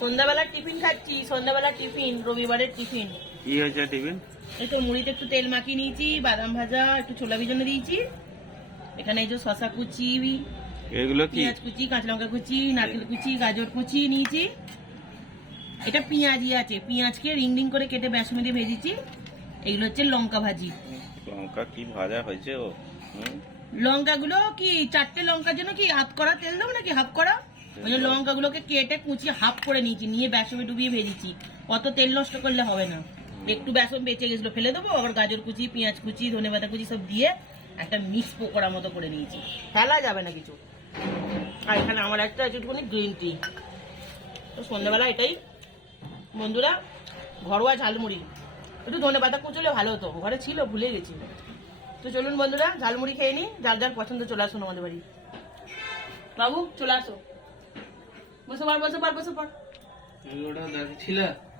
সন্ধ্যাবেলার টিফিন খাচ্ছি, সন্ধ্যাবেলার টিফিন, রবিবারের টিফিন। কি হয়েছে টিফিন? এই তো মুড়িতে একটু তেল মাখিয়ে নিয়েছি, বাদাম ভাজা, একটু ছোলা ভিজানো দিয়েছি। এখানে এই যে শশা কুচি, এগুলো কি? পেঁয়াজ কুচি, কাঁচা লঙ্কা কুচি, নারকেল কুচি, গাজর কুচি নিয়েছি। এটা পেঁয়াজি আছে, পেঁয়াজকে রিং রিং করে কেটে বেসন দিয়ে ভেজেছি। এগুলো হচ্ছে লঙ্কা ভাজি। লঙ্কা কি ভাজা হয়েছে ও? লঙ্কাগুলো কি 4টে লঙ্কার জন্য কি হাফ করা তেল দেবো নাকি হাফ করা? ওই যে লঙ্কাগুলোকে কেটে কুচিয়ে হাফ করে নিয়েছি, নিয়ে বেসনে ডুবিয়ে ভেজেছি। অত তেল নষ্ট করলে হবে না। একটু বেসন বেঁচে গেছিলো ফেলে দেবো, আবার গাজর কুচি, পেঁয়াজ কুচি, ধনেপাতা কুচি সব দিয়ে একটা মিক্স পকোড়া মতো করে নিয়েছি। ফেলা যাবে না কিছু। আর এখানে আমার একটা একটুখানি গ্রিন টি। তো সন্ধ্যাবেলা এটাই বন্ধুরা, ঘরোয়া ঝালমুড়ি। একটু ধনেপাতা কুচলে ভালো হতো, ঘরে ছিল ভুলে গেছি। তো চলুন বন্ধুরা, ঝালমুড়ি খেয়ে নি। যার যার পছন্দ চলে আসুন আমাদের বাড়ি। বাবু চলে আসো, বসে পড়, বসে পড়, বসে পড়। ওটা ছিল।